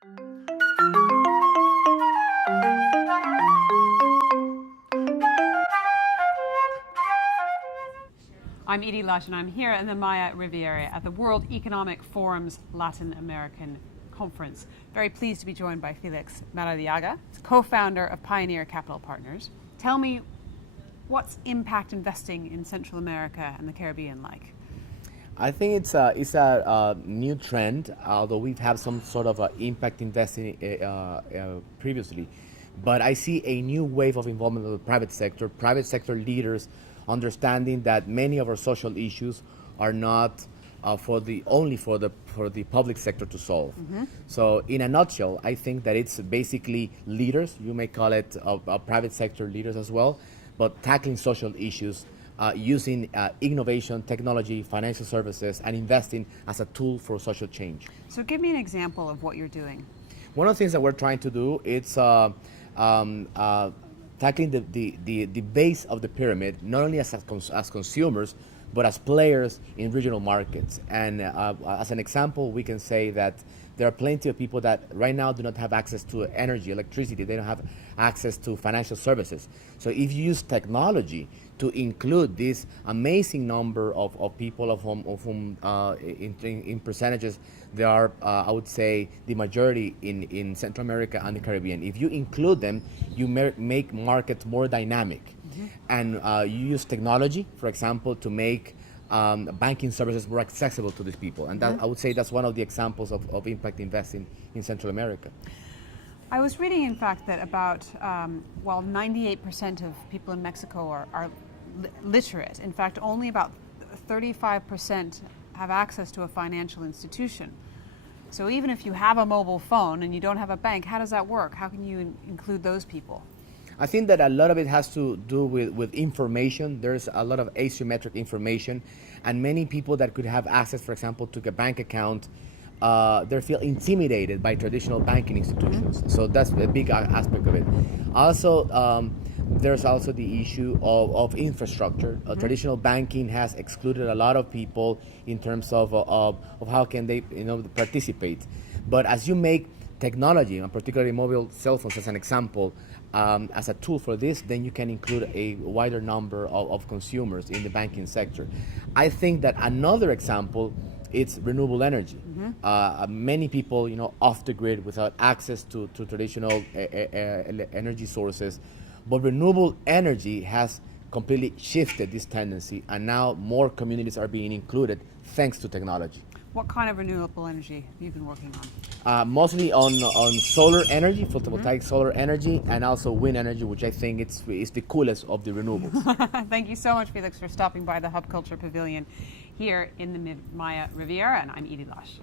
I'm Edie Lush, and I'm here in the Maya Riviera at the World Economic Forum's Latin American Conference. Very pleased to be joined by Felix Maradiaga, co-founder of Pioneer Capital Partners. Tell me, what's impact investing in Central America and the Caribbean like? I think it's a new trend, although we've had some sort of impact investing previously. But I see a new wave of involvement of the private sector leaders understanding that many of our social issues are not only for the public sector to solve. Mm-hmm. So in a nutshell, I think that it's basically leaders, you may call it private sector leaders as well, but tackling social issues using innovation, technology, financial services, and investing as a tool for social change. So give me an example of what you're doing. One of the things that we're trying to do is tackling the base of the pyramid, not only as consumers, but as players in regional markets. And as an example, we can say that there are plenty of people that right now do not have access to energy, electricity. They don't have access to financial services. So if you use technology to include this amazing number of people of whom in percentages, there are, I would say, the majority in Central America and the Caribbean. If you include them, you make markets more dynamic. Mm-hmm. And you use technology, for example, to make banking services more accessible to these people. And that, I would say that's one of the examples of impact investing in Central America. I was reading, in fact, that about, 98% of people in Mexico are literate. In fact, only about 35% have access to a financial institution. So even if you have a mobile phone and you don't have a bank, how does that work? How can you include those people? I think that a lot of it has to do with information. There's a lot of asymmetric information, and many people that could have access, for example, to a bank account, they feel intimidated by traditional banking institutions. Mm-hmm. So that's a big aspect of it. Also, there's also the issue of infrastructure. Mm-hmm. Traditional banking has excluded a lot of people in terms of how can they participate. But as you make technology, and particularly mobile cell phones as an example, as a tool for this, then you can include a wider number of consumers in the banking sector. I think that another example is renewable energy. Mm-hmm. Many people, off the grid without access to traditional energy sources, but renewable energy has completely shifted this tendency, and now more communities are being included thanks to technology. What kind of renewable energy have you been working on? Mostly on solar energy, photovoltaic solar energy, and also wind energy, which I think is the coolest of the renewables. Thank you so much, Felix, for stopping by the Hub Culture Pavilion here in the Maya Riviera, and I'm Edie Lush.